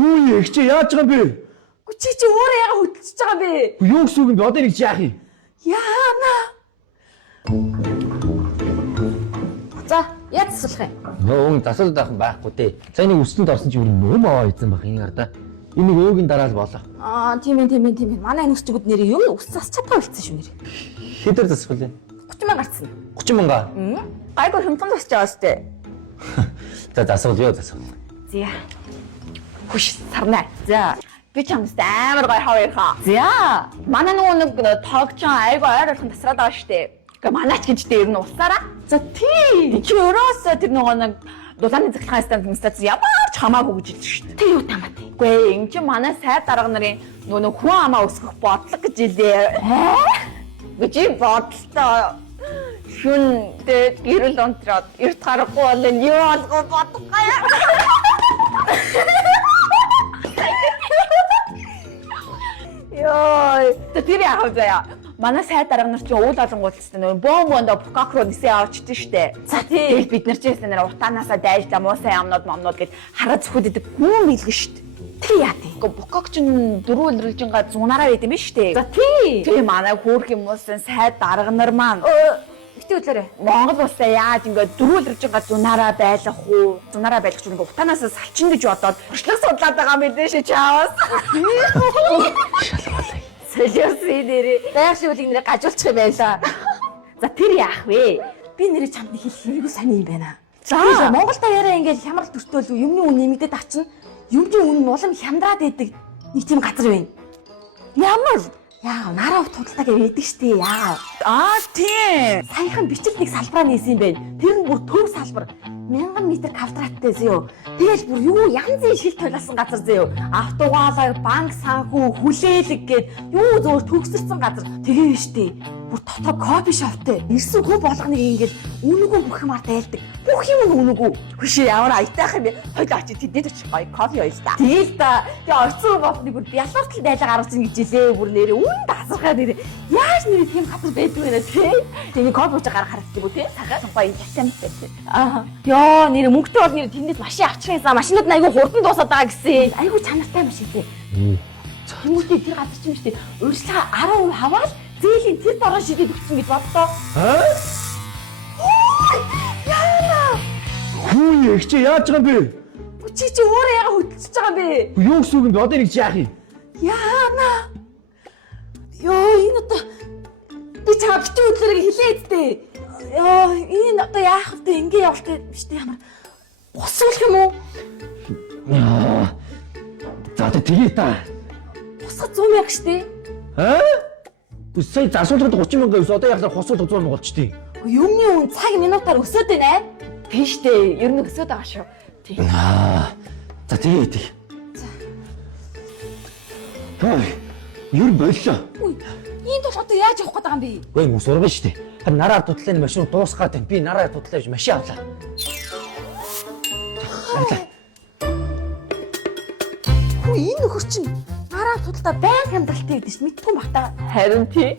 Хүү их чи яаж байгаа юм бэ? Чи өөрөө яга хөдөлж байгаа юм бэ? Юу гэсэн үг юм бэ? Одоо нэг чи яах юм? Яана. За, яаж засах юм? Нөө засал даах байхгүй дээ. Сая нэг өсөлтөнд орсон чи юу нөөм аваа ийдсэн баг энэ ардаа. Энэ нэг өөгийн дараа л болоо. Тийм ээ. Манай энэ өсчгүүд нэр юу ус засч чадгаа болцсон шүү нэр. Хэдэр засах вэ? 30 мянга гарцсан. 30 мянга. Гайгүй хэмтэн засч байгаа сте. За засвал юу засвал? За. Хүш сарнаа. За. Би чамд амар гой хаваархаа. За. Манай нэг тоогчон айгүй ойр орхон тасраад байгаа штэ. Гэ манаач гинжтэй ер нь усаараа. За тий. Чи өрөөсөө тэр нэг дулааны цахилгаан станц ямар ч хамаагүй гэж хэлсэн шүү дээ. Тэг юу тамаа. Үгүй ээ, энэ чи манай сайд дарга нарын нөгөө хүн амаа өсгөх бодлого гэж хэлээ. Гэж бодлоо. Шүн дээд гэрэл онтроод эрт харахгүй бол юу болгоо бодгоо. Йой, тэр яах вэ? Манай сайд дарга нар чинь уул олонгуудтай нөгөө бөөмөндө букак руу нисээ авчдээ штэ. За тийм бид нар ч гэсэн нэр утаанаасаа дайжлаа муусай амнууд момнууд гэд хараад зүхүүд идэг хүн билгэн штэ. Тэр яа тий. Букак чинь дөрөв үлрэлжинга 100-аараа байд юм биш штэ. За тий. Тэгээ манай хөөх юм уусан сайд дарга нар маань Гэтэ үлээрээ Монгол улсаа яаж ингээд дөрөв үлрэлжинга 100-аараа байлгах уу? 100-аараа байлгах чинь утаанаасаа салчин гэж бодоод туршлага судлаад байгаа юм дээ шээ чаавас. Шалгалаа. Солиосын нэрээ. Даяарч үл нэрээ гажуулчих юм байлаа. За тэр яах вэ? Би нэрээ чамд хэлэх хэрэггүй сони юм байна. За Монгол даяараа ингээл хямрал төстөөл юмны үн нэмэгдээд авчин юмны үн нь улам хямдраад идэг нэг тийм газар байна. Ямар? Яа, нараа худалдаа гэдэг штэ яа. Тийм. Саяхан бичил нэг салбараа нээсэн юм байна. Тэр нь бүр төв салбар. 1000 м квадраттай зөө. Тэгэл бүр юу янзын шил тойлсон газар зөө. Автогаалаа, банк санхүү, хүлээлэг гээд юу зөөр төгсөрсөн газар. Тэгээ штэ. Бүр дотор кофе шоптой. Ирсэн хүн болгоныг ингээл үнэгүй бүх юмар дайлдаг. Бүх юм үнэгүй. Хүшээ ямар аятайх юм бэ? Хойлоо очиж тэдэд очих гоё кофе ууя та. Тэгэл та. Тэгээ орцсон болтны бүр бялууртал дайлаа гаргаж ин гэж хэлээ. Бүр нэрээ үн дасархаа нэрээ. Яаж нэрээ тийм газар байдгүй нэ тий? Тэгээ кофе ууж гарах харагддаг үү тий? Цагаан гоё ятамтай тий. Ёо нэрээ мөнгөтэй бол нэрээ тэндээс машин авчих юмсан. Машинууд нь айгүй хурдан дуусаад байгаа гэсэн. Айгүй чанартай машин тий. Тэмүүтэй тэр газар чинь штэ. Урьдчилгаа 10% хаваал зээлийн тэр дараа шидэд өгсөн гэж бодлоо. Яана. Хүү их чи яаж байгаа юм бэ? Чи өөрөө яга хөдөлж байгаа юм бэ? Юу гэсэн үг юм бэ? Одоо нэг чи яах юм? Яана. Ёо энэ одоо би чамд битүү үлрэг хэлээд дээ. Ёо энэ одоо яах вэ? Ингээ явуултай биш дээ ямар. Босвол юм уу? За тэгээ та. Босгох 100 мянга штэ. Сая засуулгад 30 мянга ус одоо яг хосуулах 100 мянга болчтой. Юмны үн цаг минутаар өсөөд байна. Тийш дээ. Ер нь өсөөд байгаа шүү. Тий. За тэгээ. Хөөе. Ер боллоо. Энд бол одоо яаж явах гээд байгаа юм бэ? Үгүй ус ургана шүү дээ. Харин нараа тудлааны машин дуусгаад байна. Би нараа тудлаач машин авлаа. Хүү энэ нөхөр чинь нараа тудлаа баян хямдралтай гэдэг чинь мэдгүй юм бата. Харин тий.